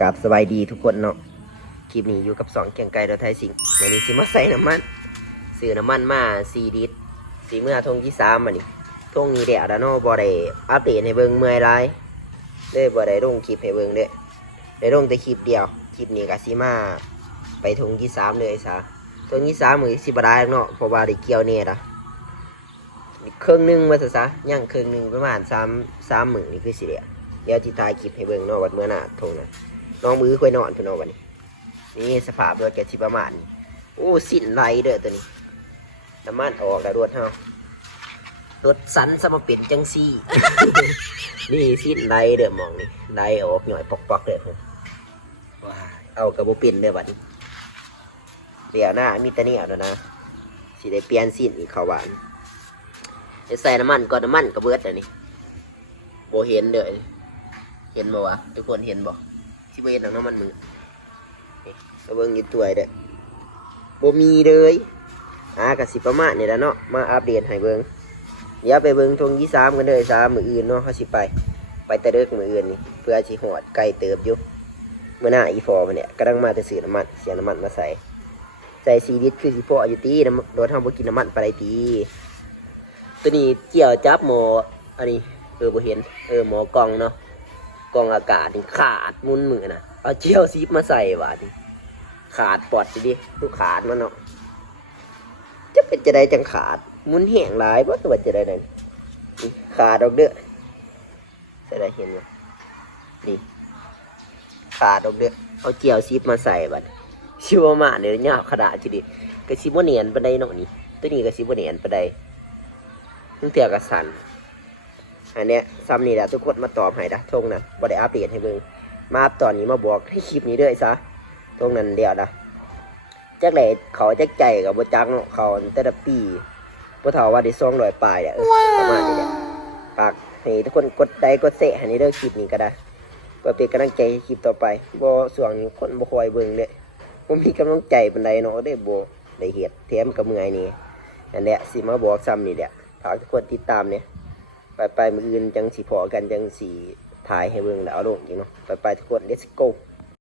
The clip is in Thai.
กับสบายดีทุกคนเนาะคลิปนี้อยู่กับ2เกียงไก่ดาวไทยสิงห์วันนี้สิมาใส่น้ำมันซื้อน้ำมันมา4 ลิตรสีเมื่อทงที่3มานี่ทงนี้เดี๋ยวเนาะบ่ได้อัปเดตให้เบิ่งเมื่อยไรเลยบ่ได้ลงคลิปให้เบิ่งเด้ได้ลงแต่คลิปเดียวคลิปนี้ก็สิมาไปทงที่3เลยซะทงที่3มื้อสิบ่ได้เนาะเพราะว่าได้เกี่ยวเน็ตอ่ะครึ่งนึงว่าซะยังครึ่งนึงประมาณ3มื้อนี่คือสิเดี๋ยวที่ถ่ายคลิปให้เบิ่งเนาะวัดเมื่อหน้าทงนะน้องมือค่อยนอนพี่น้องวันนี้นี่สภาพรถแกชิประมาณโอ้สิ้นไรเด้อตัวนี้น้ำมันออกแล้วรถเฮารถสันสมเป็นจังซี่ นี่สิ้นไรเด้อมองนี่ไรออกหน่อยปอกๆเด้อว้าเอากระบุปินเด้อบัดนี้เดี๋ยวหน้ามีแต่เนี่ยแล้วนะสิได้เปลี่ยนสิ้นอีกเขาหวานจะใส่น้ำมันก่อนน้ำมันกระเบิดอันนี้โบเห็นเด้อเห็นบ่วะทุกคนเห็นบ่ที่เห็นน้ำมันมือมาเบิ่งอยู่ตัวเด้อบ่มีเลยกะสิประมาณนี่แหละเนาะมาอัปเดตให้เบิ่งเดี๋ยวไปเบิ่งทงที่3กันเด้อ3มื้ออื่นเนาะเฮาสิไปแต่เด็กมื้ออื่นนี่เพื่อสิฮอดไกลเติบอยู่มื้อหน้าอีฟอมันเนี่ยกำลังมาแต่ซื้อน้ำมันเสียน้ำมันมาใส่4 ลิตรคือสิพออยู่ติน้ำรถเฮาบ่กินน้ำมันปานใดติตัวนี้เกี่ยวจับหมออันนี้บ่เห็นหมอกล่องเนาะกล่องอากาศนี่ขาดมุนมือน่ะเอาเจียวซีฟมาใส่บาดนี่ขาดปอดสิดิลูกขาดมันเนาะจะเป็นจะได้จังขาดมุนแห้งหลายบ่ตัวจะได้นั่นขาดออกเด้อใส่ได้เห็นบ่นี่ขาดออกเด้อเอาเจียวซีฟมาใส่บัดชิวมาเนี่ยยาวขนาดสิดิก็สิบ่เนียนปานใดเนาะนี่ตัวนี้ก็สิบ่เนียนปานใดตั้งแต่กระสันอันเนี้ยซ้ำนี่แหละทุกคนมาตอบให้นะทงนะบ่ได้อัปเดตให้เบิ่งมาตอนนี้มาบอกให้คลิปนี้ด้วยซะตรงนั้นเดียวนะจักไหนเขาจักใจกับบ่จักเนาะเขาแต่ละปีบ่เท่าว่าได้200 ปลายเนี่ยประมาณนี้แหละฝากให้ทุกคนกดไลค์กดแชร์ให้ในเด้อคลิปนี้ก็ได้เพื่อเป็นกำลังใจให้คลิปต่อไปบ่ส่วงนี้คนบ่ค่อยเบิ่งเด้บ่มีกำลังใจปานใดเนาะได้บ่ได้เฮ็ดแถมก็เมื่อยนี่อันเนี้ยสิมาบอกซ้ำนี่แหละฝากทุกคนติดตามเนี่ยไปมื้ออื่นจังสิพอกันจังสิถ่ายให้เบิ่งแล้วเอาลงอีกเนาะไปทุกคน let's go